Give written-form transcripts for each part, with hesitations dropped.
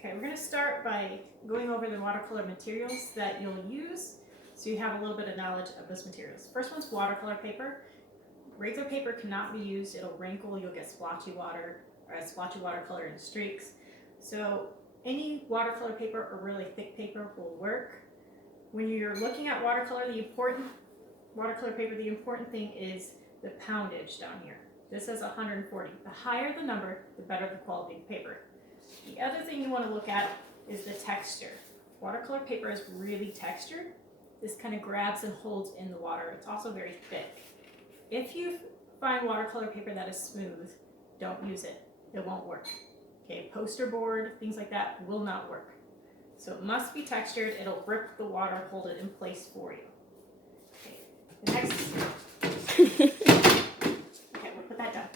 Okay, we're going to start by going over the watercolor materials that you'll use so you have a little bit of knowledge of those materials. First one's watercolor paper. Regular paper cannot be used. It'll wrinkle, you'll get splotchy water or splotchy watercolor in streaks. So any watercolor paper or really thick paper will work. When you're looking at watercolor paper, the important thing is the poundage down here. This says 140. The higher the number, the better the quality of the paper. The other thing you want to look at is the texture. Watercolor paper is really textured. This kind of grabs and holds in the water. It's also very thick. If you find watercolor paper that is smooth, don't use it. It won't work. Okay, poster board, things like that will not work. So it must be textured. It'll rip the water, hold it in place for you. Okay, the next. Okay, we'll put that down.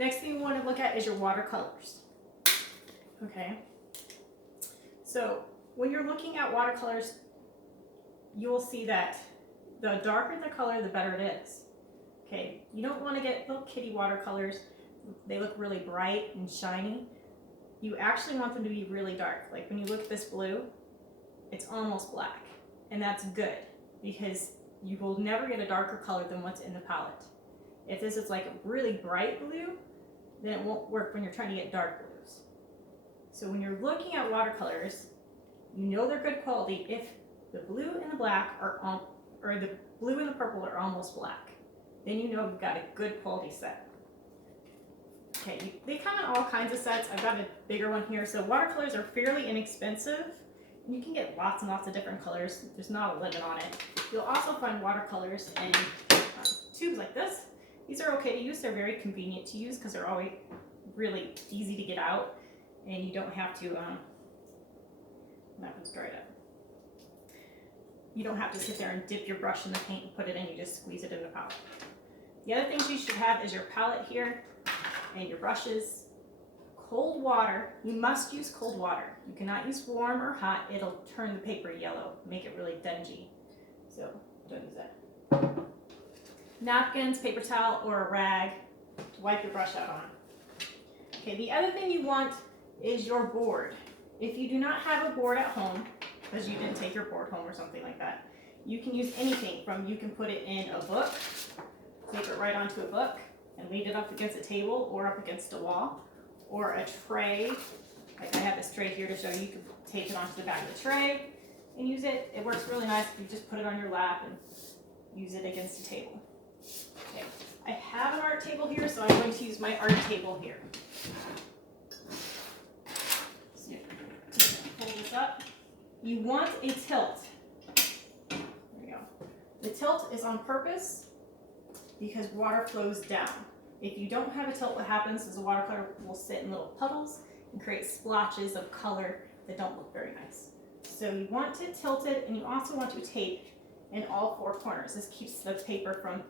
Next thing you want to look at is your watercolors. Okay, so when you're looking at watercolors, you'll see that the darker the color, the better it is. Okay, you don't want to get little kitty watercolors. They look really bright and shiny. You actually want them to be really dark. Like when you look at this blue, it's almost black. And that's good because you will never get a darker color than what's in the palette. If this is like a really bright blue, then it won't work when you're trying to get dark blues. So when you're looking at watercolors, you know they're good quality if the blue and the black are or the blue and the purple are almost black. Then you know you've got a good quality set. Okay, they come in all kinds of sets. I've got a bigger one here. So watercolors are fairly inexpensive. And you can get lots and lots of different colors. There's not a limit on it. You'll also find watercolors in tubes like this. These are okay to use. They're very convenient to use because they're always really easy to get out. And you don't have to, that one's dried up. You don't have to sit there and dip your brush in the paint and put it in. You just squeeze it in the palette. The other things you should have is your palette here and your brushes. Cold water. You must use cold water. You cannot use warm or hot. It'll turn the paper yellow, make it really dingy. So don't use that. Napkins, paper towel, or a rag to wipe your brush out on. Okay, the other thing you want is your board. If you do not have a board at home, because you didn't take your board home or something like that, you can use anything from, you can put it in a book, tape it right onto a book, and lean it up against a table or up against a wall, or a tray. Like I have this tray here to show you. You can tape it onto the back of the tray and use it. It works really nice if you just put it on your lap and use it against a table. Okay, I have an art table here, so I'm going to use my art table here. So hold this up. You want a tilt. There we go. The tilt is on purpose because water flows down. If you don't have a tilt, what happens is the watercolor will sit in little puddles and create splotches of color that don't look very nice. So you want to tilt it, and you also want to tape in all four corners. This keeps the paper from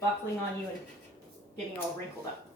buckling on you and getting all wrinkled up.